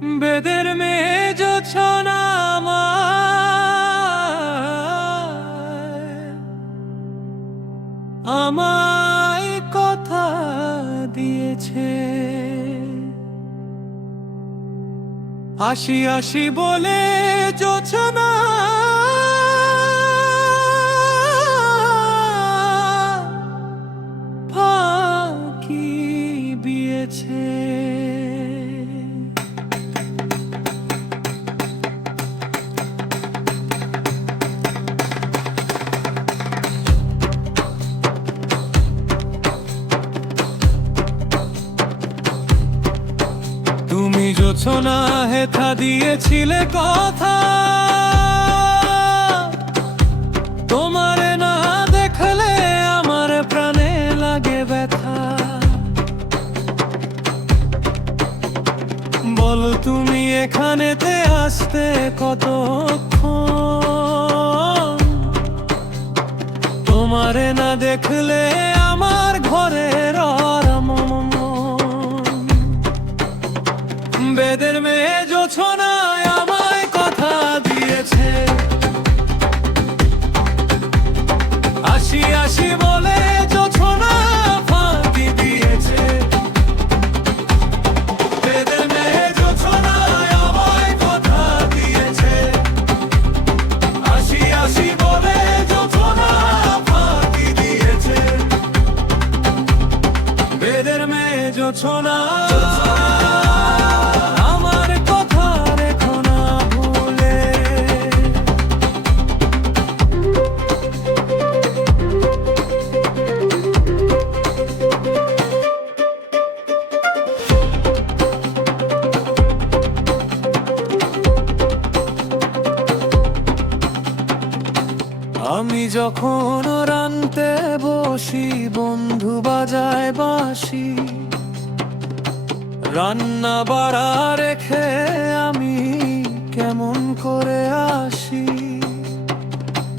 বেদের মেয়ে জোছনা আমায় কথা দিয়েছে, আসি আসি বলে জোছনা ফাঁকি দিয়েছে। তুমি জোছনা হেথা দিয়েছিলে কথা, তোমারে না দেখলে আমার প্রাণে লাগে ব্যথা। বল তুমি এখানেতে আসতে কতক্ষণ, তোমারে না দেখলে আমার ঘরের বেদের মেয়ে জোছনা আমায় কথা দিয়েছে, আসি আসি বলে জোছনা ফাঁকি দিয়েছে। বেদের মেয়ে জোছনা আমায় কথা দিয়েছে, আসি আসি বলে জোছনা ফাঁকি দিয়েছে। বেদের মেয়ে জোছনা আমি যখন রানতে বসি, বন্ধু বাজায় বাঁশি, রান্না বাড়া রেখে আমি কেমন করে আসি।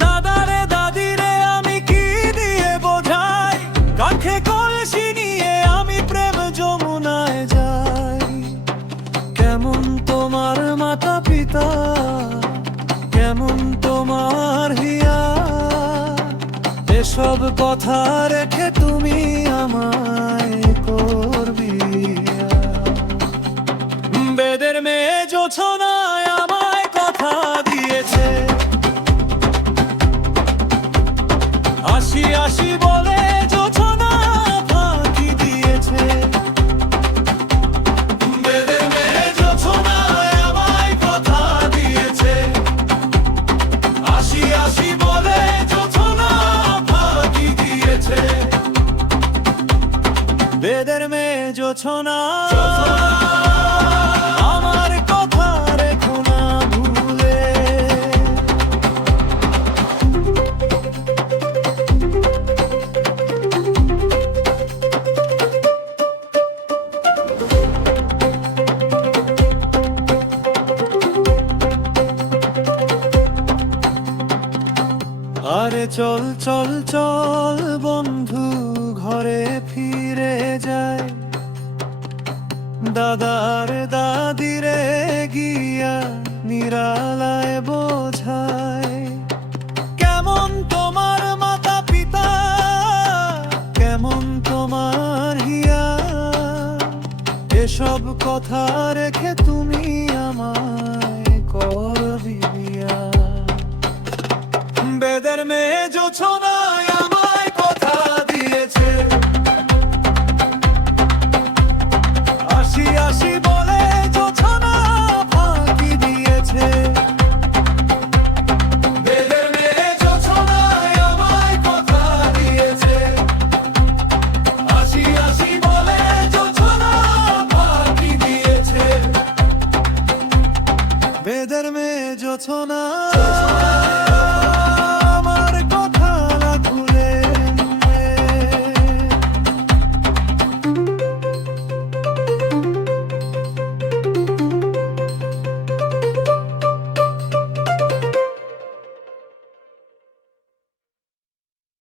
দাদারে দাদিরে আমি কি দিয়ে বোঝাই, কাঠে কলসি নিয়ে আমি প্রেম যমুনায় যাই। কেমন তোমার মাতা পিতা, কেমন তোমার হিয়া, এসব কথা রেখে তুমি আমায় করবি। বেদের মেয়ে জোছনা আমায় কথা দিয়েছে, আসি আসি বলে জোছনা ফাঁকি দিয়েছে। বেদের মেয়ে জোছনা আমায় কথা দিয়েছে, আসি আসি বলে জোছনা ফাঁকি দিয়েছে। বেদের মেয়ে জোছনা আমার কথা রেখো না ভুলে। আরে চল চল চল বন্ধু, ঘরে ফিরে যায়। দাদার দাদিরে গিয়া নিরালায় বোঝায়। কেমন তোমার মাতা পিতা, কেমন তোমার হিয়া, এসব কথা রেখে তুমি আমায় করবি বিয়া। বেদের মেয়ে জোছনা